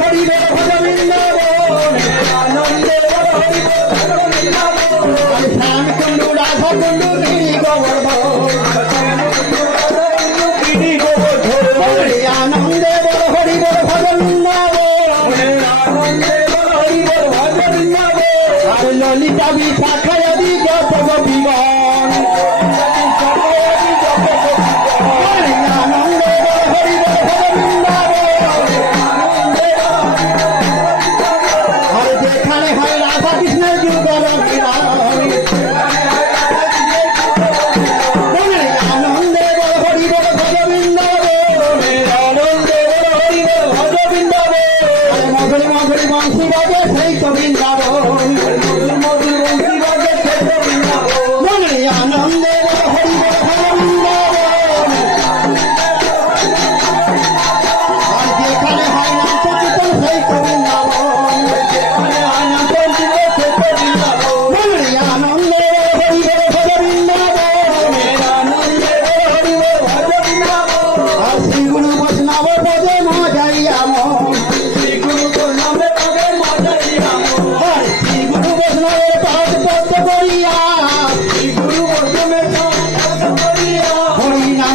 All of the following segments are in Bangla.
হরি বল ভজ বৃন্দাবন আনন্দে বল হরি বল ভজ বৃন্দাবন শ্যাম কুণ্ডু রাধা কুণ্ডু গিরি গোবর্ধন গিরি গোবর্ধন আনন্দে বল হরি বল ভজ বৃন্দাবন আনন্দে বল হরি বল ভজ বৃন্দাবন আর ললিতা বিশাখায় যত গোপীগণ যেখানে হয় রাধা কৃষ্ণের যুগল আনন্দে বল হরি বল ভজ বৃন্দাবন আনন্দে বল হরি বল ভজ বৃন্দাবন মধুর মধুর বংশী বাজে সেই তো বৃন্দাবন মধুর বংশী বাজে সেই তো বৃন্দাবন আনন্দে বল হরি বল ভজ বৃন্দাবন আর যেখানে হয় নাম সংকীর্তন সেই তো বৃন্দাবন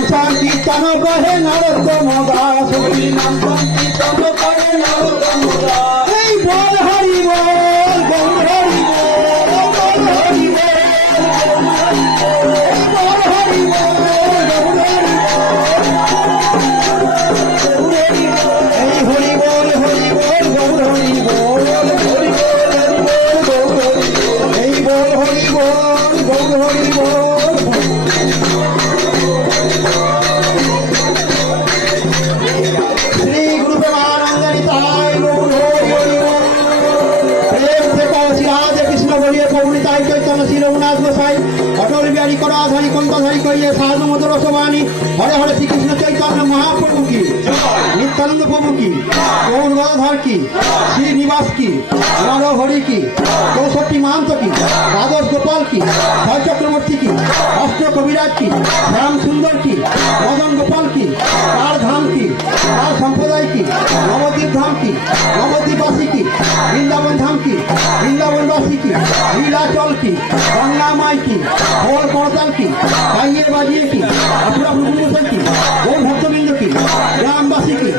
সংকীর্তন কহে নরোত্তম দাস হরি নাম সংকীর্তন করে নরোত্তম দাস এই বল হরি বল গৌর হরি বল হরি বল হরি বল এই হরি বল গৌর হরি বল হরি বল এই বল হরি বল গৌর হরি বল অটল বিহারী করাধারী কণ্ঠধারী করিয়ে সাধু মধুর রসবাণী হরে হরে শ্রীকৃষ্ণ চৈতন্য মহাপ্রভু কি নিত্যানন্দ প্রভু কি গৌর গদাধর কি শ্রীনিবাস কি নর হরি কি 64 মাহান্ত কি দ্বাদশ গোপাল কি ছয় চক্রবর্তী কি অষ্ট কবিরাজ কি শ্যাম সুন্দর কি মদন গোপাল কি কার ধাম কি কার সম্প্রদায় কি নবদ্বীপ ধাম কি নবদ্বীপবাসী কি বৃন্দাবন ধাম কি বৃন্দাবনবাসী কি লীলাচল কি গঙ্গামাই কি ভোর করতাল কি গাইয়ে বাজিয়ে কি অপুরা ভুবনেশ্বর কি গৌর ভক্তবৃন্দ কি গ্রামবাসী কি